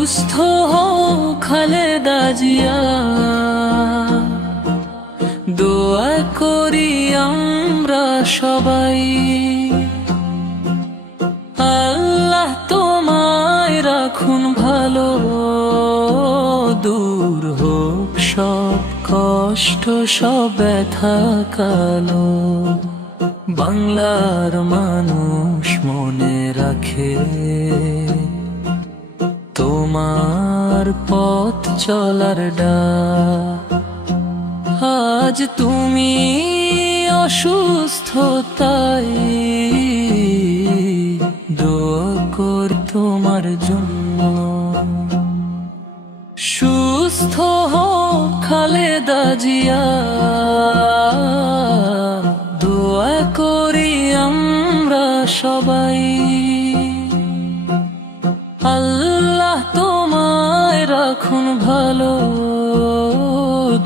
সুস্থ হও খালেদা জিয়া, দোয়া করি আমরা সবাই। আল্লাহ তোমায় রাখুন ভালো, দূর হোক সব কষ্ট সব ব্যথা কালো। বাংলার মানুষ মনে রাখে তোমার পথ চলার ডাক। আজ তুমি অসুস্থ তাই দোয়া করি তোমার জন্য। সুস্থ হোক খালেদা জিয়া, দোয়া করি আমরা সবাই। আল্লাহ তোমায় রাখুন ভালো,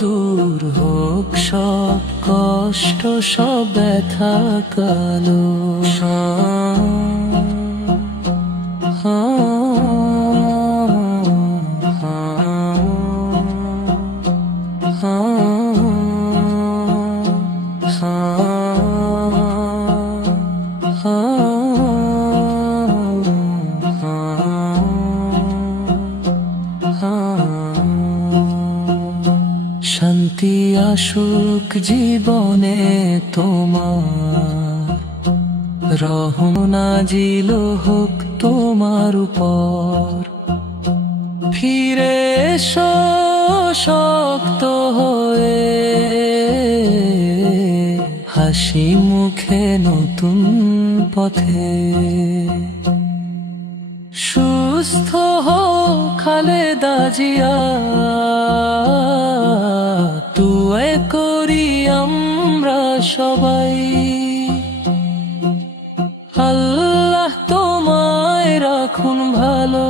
দূর হোক সব কষ্ট সব ব্যথা কালো। শান্তি আসুক জীবনে তোমার, রহম নাজিল হোক তোমার উপর। ফিরে এসো শক্ত হয়ে, হাসি মুখে নতুন পথে। সুস্থ হোক খালেদা জিয়া, দোয়া করি আমরা সবাই। আল্লাহ তোমায় রাখুন ভালো,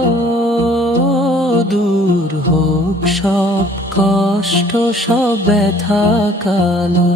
দূর হোক সব কষ্ট সব ব্যথা কালো।